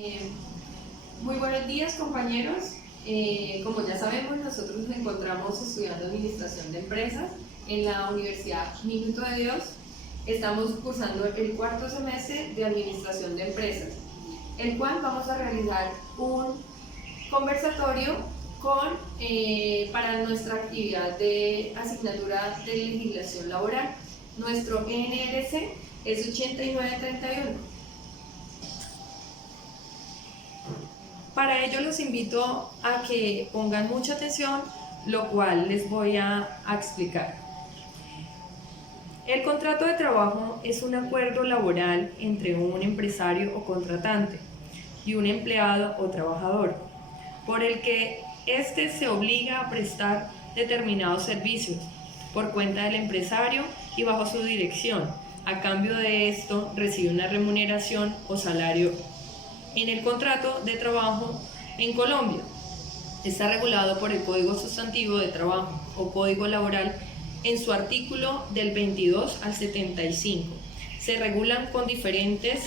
Eh, Muy buenos días, compañeros. Como ya sabemos, nosotros nos encontramos estudiando Administración de Empresas en la Universidad Minuto de Dios. Estamos cursando el cuarto semestre de Administración de Empresas, el cual vamos a realizar un conversatorio para nuestra actividad de asignatura de legislación laboral. Nuestro NRC es 8931. Para ello los invito a que pongan mucha atención, lo cual les voy a explicar. El contrato de trabajo es un acuerdo laboral entre un empresario o contratante y un empleado o trabajador, por el que éste se obliga a prestar determinados servicios por cuenta del empresario y bajo su dirección. A cambio de esto recibe una remuneración o salario. En el contrato de trabajo en Colombia está regulado por el Código Sustantivo de Trabajo o Código Laboral en su artículo del 22 al 75. Se regulan con diferentes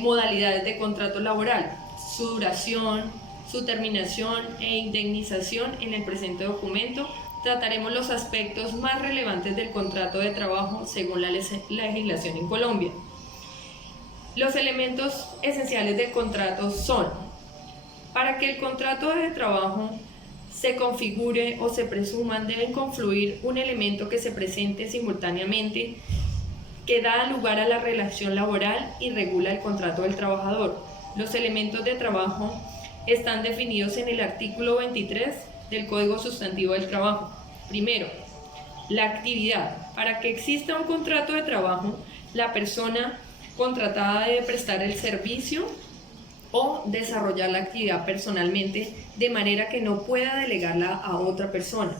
modalidades de contrato laboral, su duración, su terminación e indemnización. En el presente documento trataremos los aspectos más relevantes del contrato de trabajo según la legislación en Colombia. Los elementos esenciales del contrato son: para que el contrato de trabajo se configure o se presuman, deben confluir un elemento que se presente simultáneamente, que da lugar a la relación laboral y regula el contrato del trabajador. Los elementos de trabajo están definidos en el artículo 23 del Código Sustantivo del Trabajo. Primero, la actividad. Para que exista un contrato de trabajo, la persona contratada debe prestar el servicio o desarrollar la actividad personalmente, de manera que no pueda delegarla a otra persona.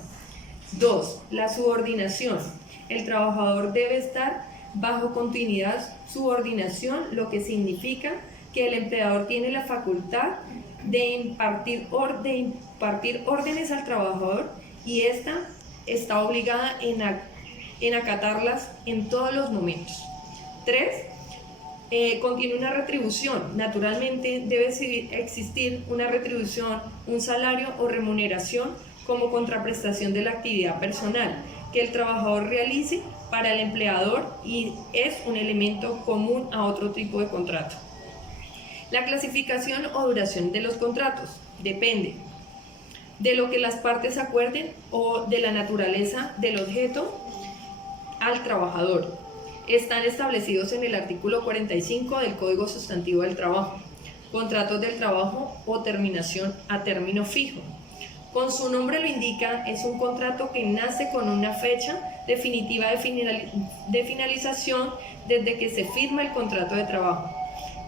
2. La subordinación. El trabajador debe estar bajo continuidad subordinación, lo que significa que el empleador tiene la facultad de impartir órdenes al trabajador y ésta está obligada en acatarlas en todos los momentos. 3. Contiene una retribución. Naturalmente debe existir una retribución, un salario o remuneración como contraprestación de la actividad personal que el trabajador realice para el empleador, y es un elemento común a otro tipo de contrato. La clasificación o duración de los contratos depende de lo que las partes acuerden o de la naturaleza del objeto al trabajador. Están establecidos en el artículo 45 del Código Sustantivo del Trabajo. Contratos del trabajo o terminación a término fijo. Con su nombre lo indica, es un contrato que nace con una fecha definitiva de finalización desde que se firma el contrato de trabajo.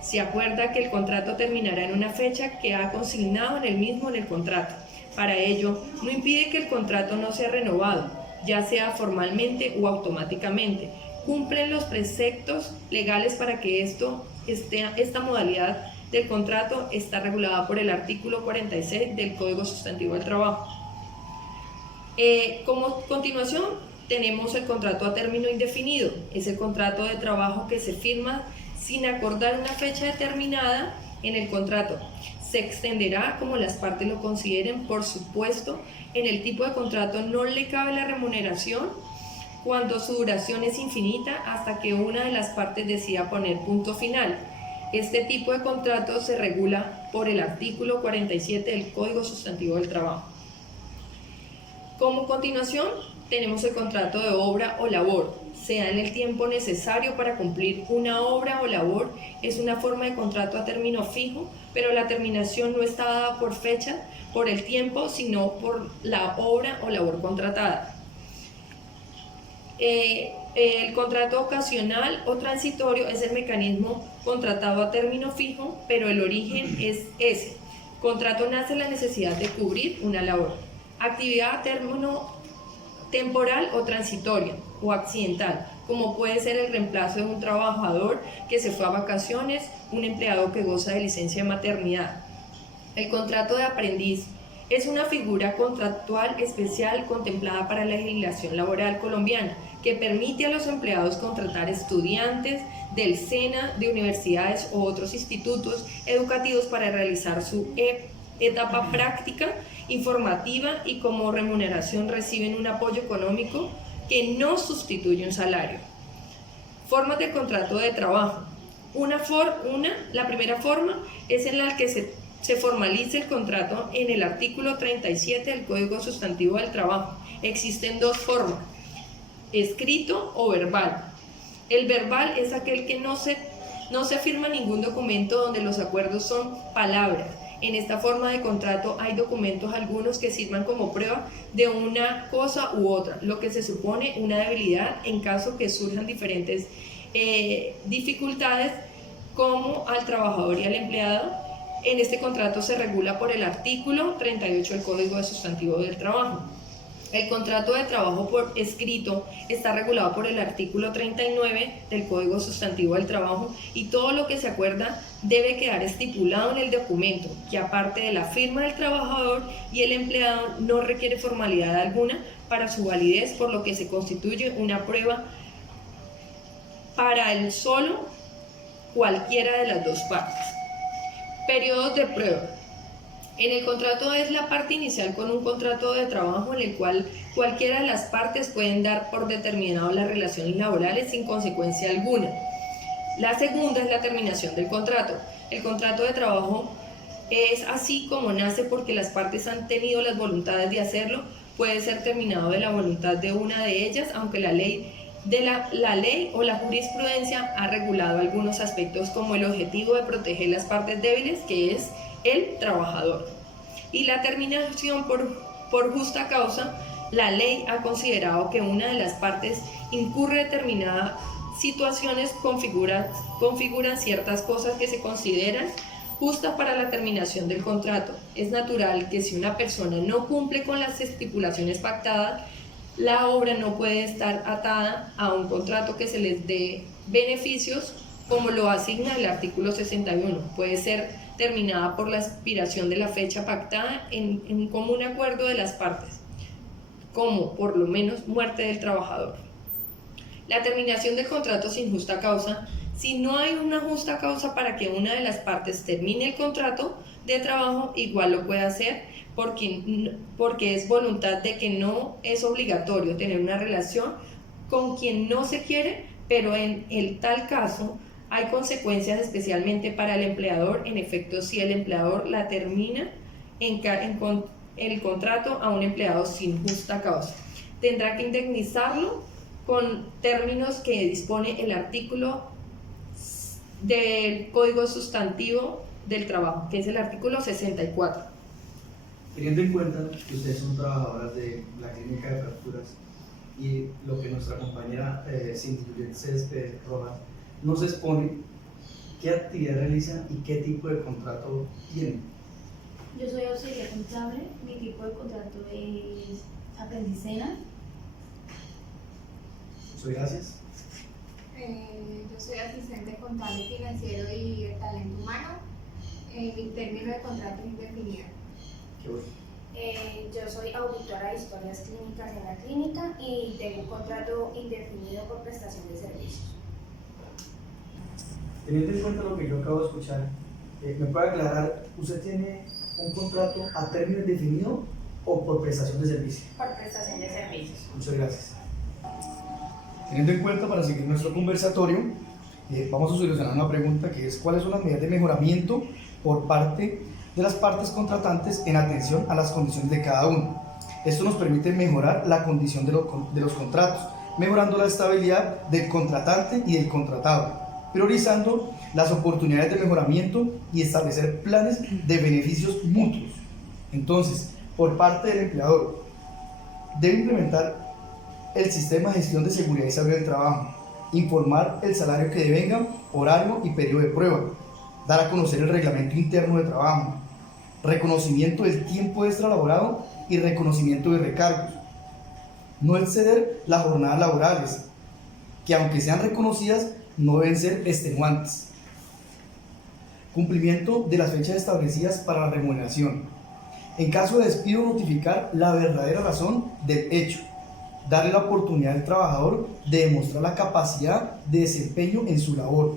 Se acuerda que el contrato terminará en una fecha que ha consignado en el contrato. Para ello, no impide que el contrato no sea renovado, ya sea formalmente o automáticamente. Cumplen los preceptos legales para que esta modalidad del contrato está regulada por el artículo 46 del Código Sustantivo del Trabajo. Como continuación tenemos el contrato a término indefinido. Es el contrato de trabajo que se firma sin acordar una fecha determinada en el contrato. Se extenderá como las partes lo consideren. Por supuesto, en el tipo de contrato no le cabe la remuneración cuando su duración es infinita hasta que una de las partes decida poner punto final. Este tipo de contrato se regula por el artículo 47 del Código Sustantivo del Trabajo. Como continuación, tenemos el contrato de obra o labor. Sea en el tiempo necesario para cumplir una obra o labor, es una forma de contrato a término fijo, pero la terminación no está dada por fecha, por el tiempo, sino por la obra o labor contratada. El contrato ocasional o transitorio es el mecanismo contratado a término fijo, pero el origen es ese. Contrato nace la necesidad de cubrir una labor. Actividad a término temporal o transitoria o accidental, como puede ser el reemplazo de un trabajador que se fue a vacaciones, un empleado que goza de licencia de maternidad. El contrato de aprendiz Es una figura contractual especial contemplada para la legislación laboral colombiana que permite a los empleados contratar estudiantes del SENA, de universidades u otros institutos educativos para realizar su etapa práctica, informativa, y como remuneración reciben un apoyo económico que no sustituye un salario. Formas de contrato de trabajo. La primera forma es en la que se formaliza el contrato en el artículo 37 del Código Sustantivo del Trabajo. Existen dos formas: escrito o verbal. El verbal es aquel que no se firma ningún documento donde los acuerdos son palabras. En esta forma de contrato hay documentos algunos que sirvan como prueba de una cosa u otra, lo que se supone una debilidad en caso que surjan diferentes dificultades como al trabajador y al empleado. En este contrato se regula por el artículo 38 del Código de Sustantivo del Trabajo. El contrato de trabajo por escrito está regulado por el artículo 39 del Código Sustantivo del Trabajo, y todo lo que se acuerda debe quedar estipulado en el documento, que aparte de la firma del trabajador y el empleado no requiere formalidad alguna para su validez, por lo que se constituye una prueba para el solo cualquiera de las dos partes. Periodos de prueba. En el contrato es la parte inicial con un contrato de trabajo en el cual cualquiera de las partes pueden dar por determinado las relaciones laborales sin consecuencia alguna. La segunda es la terminación del contrato. El contrato de trabajo es así como nace porque las partes han tenido las voluntades de hacerlo. Puede ser terminado de la voluntad de una de ellas, aunque la ley o la jurisprudencia ha regulado algunos aspectos, como el objetivo de proteger las partes débiles, que es el trabajador, y la terminación por justa causa. La ley ha considerado que una de las partes incurre determinadas situaciones, configuran ciertas cosas que se consideran justas para la terminación del contrato. Es natural que si una persona no cumple con las estipulaciones pactadas, la obra no puede estar atada a un contrato que se les dé beneficios, como lo asigna el artículo 61. Puede ser terminada por la expiración de la fecha pactada en común acuerdo de las partes, como por lo menos muerte del trabajador. La terminación del contrato sin justa causa. Si no hay una justa causa para que una de las partes termine el contrato de trabajo, igual lo puede hacer porque es voluntad de que no es obligatorio tener una relación con quien no se quiere, pero en el tal caso hay consecuencias especialmente para el empleador. En efecto, si el empleador la termina el contrato a un empleado sin justa causa, tendrá que indemnizarlo con términos que dispone el artículo del Código Sustantivo del Trabajo, que es el artículo 64. Teniendo en cuenta que ustedes son trabajadoras de la clínica de fracturas y lo que nuestra compañera Cindy Juliet Céspedes Rojas nos expone, ¿qué actividad realizan y qué tipo de contrato tienen? Yo soy auxiliar contable, mi tipo de contrato es aprendicena. Muchas gracias. Yo soy asistente contable financiero y de talento humano. Mi término de contrato es indefinido. Qué bueno. Yo soy auditora de historias clínicas en la clínica y tengo un contrato indefinido por prestación de servicios. Teniendo en cuenta lo que yo acabo de escuchar, ¿me puede aclarar, usted tiene un contrato a término indefinido o por prestación de servicios? Por prestación de servicios. Muchas gracias. Teniendo en cuenta, para seguir nuestro conversatorio, vamos a solucionar una pregunta que es: ¿cuáles son las medidas de mejoramiento por parte de las partes contratantes en atención a las condiciones de cada uno? Esto nos permite mejorar la condición de los contratos, mejorando la estabilidad del contratante y del contratado, priorizando las oportunidades de mejoramiento y establecer planes de beneficios mutuos. Entonces, por parte del empleador, debe implementar el sistema de gestión de seguridad y salud del trabajo, informar el salario que devenga, horario y periodo de prueba, dar a conocer el reglamento interno de trabajo, reconocimiento del tiempo extra laborado y reconocimiento de recargos, no exceder las jornadas laborales, que aunque sean reconocidas, no deben ser extenuantes, cumplimiento de las fechas establecidas para la remuneración, En caso de despido, notificar la verdadera razón del hecho. Darle la oportunidad al trabajador de demostrar la capacidad de desempeño en su labor.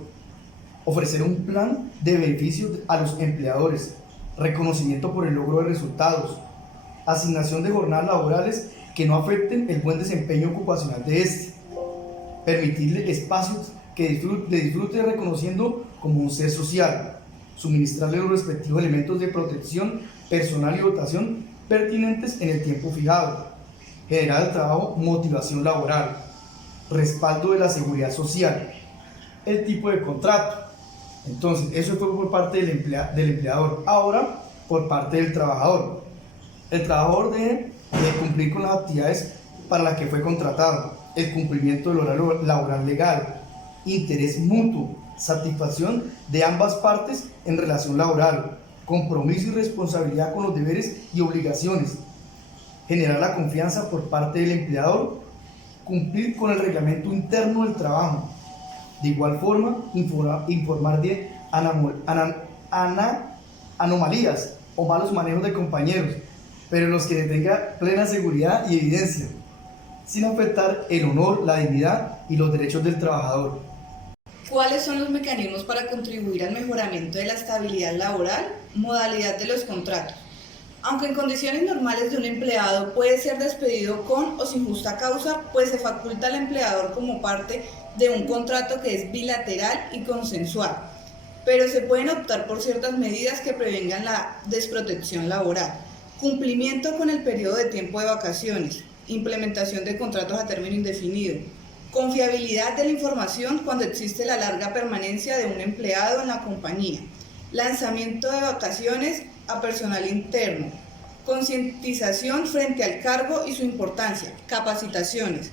Ofrecer un plan de beneficios a los empleadores. Reconocimiento por el logro de resultados. Asignación de jornadas laborales que no afecten el buen desempeño ocupacional de este. Permitirle espacios que disfrute reconociendo como un ser social. Suministrarle los respectivos elementos de protección personal y dotación pertinentes en el tiempo fijado. Generar al trabajo motivación laboral. Respaldo de la seguridad social. El tipo de contrato. Entonces, eso fue por parte del empleador. Ahora, por parte del trabajador. El trabajador debe cumplir con las actividades para las que fue contratado. El cumplimiento del horario laboral legal. Interés mutuo. Satisfacción de ambas partes en relación laboral. Compromiso y responsabilidad con los deberes y obligaciones. Generar la confianza por parte del empleador. Cumplir con el reglamento interno del trabajo. De igual forma, informar de anomalías o malos manejos de compañeros, pero los que tenga plena seguridad y evidencia, sin afectar el honor, la dignidad y los derechos del trabajador. ¿Cuáles son los mecanismos para contribuir al mejoramiento de la estabilidad laboral? Modalidad de los contratos. Aunque en condiciones normales de un empleado puede ser despedido con o sin justa causa, pues se faculta al empleador como parte de un contrato que es bilateral y consensual, pero se pueden optar por ciertas medidas que prevengan la desprotección laboral. Cumplimiento con el periodo de tiempo de vacaciones, implementación de contratos a término indefinido, confiabilidad de la información cuando existe la larga permanencia de un empleado en la compañía, lanzamiento de vacaciones a personal interno, concientización frente al cargo y su importancia, capacitaciones.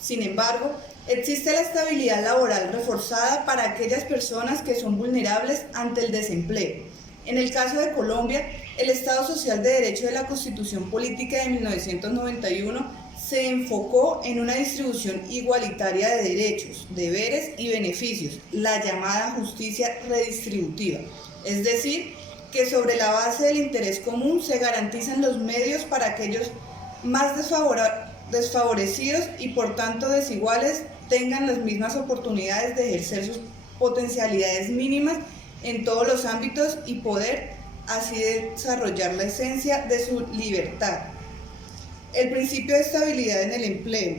Sin embargo, existe la estabilidad laboral reforzada para aquellas personas que son vulnerables ante el desempleo. En el caso de Colombia, el Estado Social de Derecho de la Constitución Política de 1991 se enfocó en una distribución igualitaria de derechos, deberes y beneficios, la llamada justicia redistributiva, es decir, que sobre la base del interés común se garantizan los medios para aquellos más desfavorecidos y por tanto desiguales tengan las mismas oportunidades de ejercer sus potencialidades mínimas en todos los ámbitos y poder así desarrollar la esencia de su libertad. El principio de estabilidad en el empleo.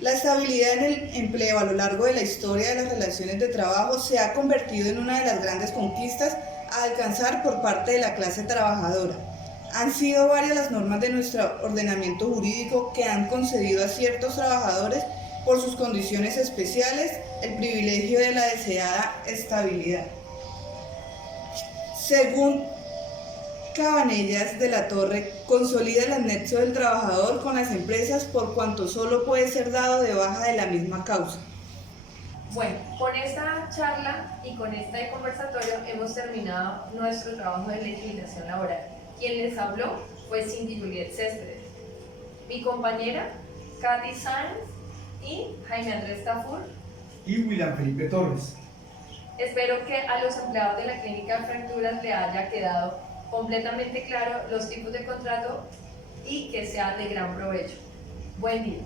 La estabilidad en el empleo a lo largo de la historia de las relaciones de trabajo se ha convertido en una de las grandes conquistas a alcanzar por parte de la clase trabajadora. Han sido varias las normas de nuestro ordenamiento jurídico que han concedido a ciertos trabajadores, por sus condiciones especiales, el privilegio de la deseada estabilidad. Según Cabanellas de la Torre, consolida el anexo del trabajador con las empresas por cuanto solo puede ser dado de baja de la misma causa. Bueno, con esta charla y con este conversatorio hemos terminado nuestro trabajo de legislación laboral. Quien les habló fue Cindy Juliet Céspedes, mi compañera Katy Sáenz y Jaime Andrés Tafur Y William Felipe Torres. Espero que a los empleados de la Clínica de Fracturas le haya quedado completamente claro los tipos de contrato y que sea de gran provecho. Buen día.